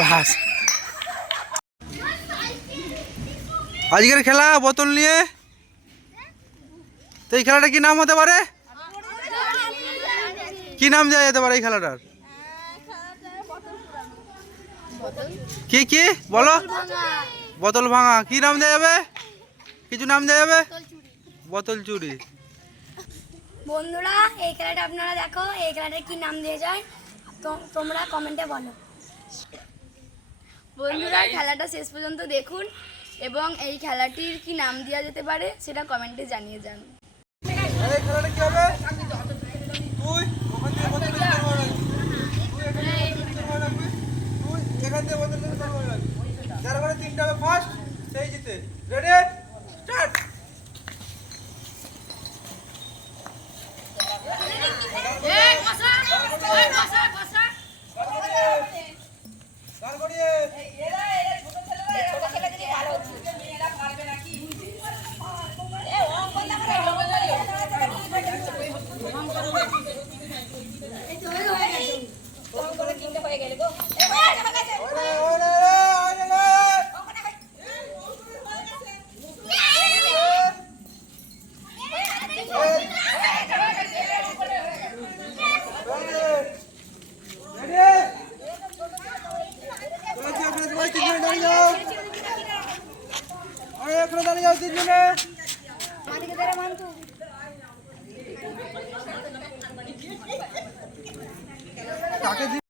বাস আজকের খেলা, বোতল নিয়ে? তো এই খেলাটা কি নাম হতে পারে? কি নাম দেওয়া যেতে পারে এই খেলাটার? কি কি? বলো। বোতল ভাঙা। কি নাম দেওয়া যাবে? কিছু নাম দেওয়া যাবে? বোতল চুরি। বন্ধুরা, এই খেলাটা আপনারা দেখো। এই খেলাটার কি নাম দিয়ে যায়? তোমরা কমেন্টে বলো। বন্ধুরা খেলাটা শেষ পর্যন্ত দেখুন এবং এই খেলাটির কি নাম দেওয়া যেতে পারে সেটা কমেন্টে জানিয়ে যান। এই খেলাটা কি হবে? তুই ওখান থেকে বোতল নিয়ে চলে যাবি। তুই এখান থেকে বোতল নিয়ে চলে যাবি। তুই এখান থেকে বোতল নিয়ে চলে যাবি। যার ঘরে তিনটা হবে ফার্স্ট সেই জিতে রেডি স্টার্ট দাঁড় করিয়ে ওরে ওরে দাঁড়িয়ে যাও তিনজনে কাকে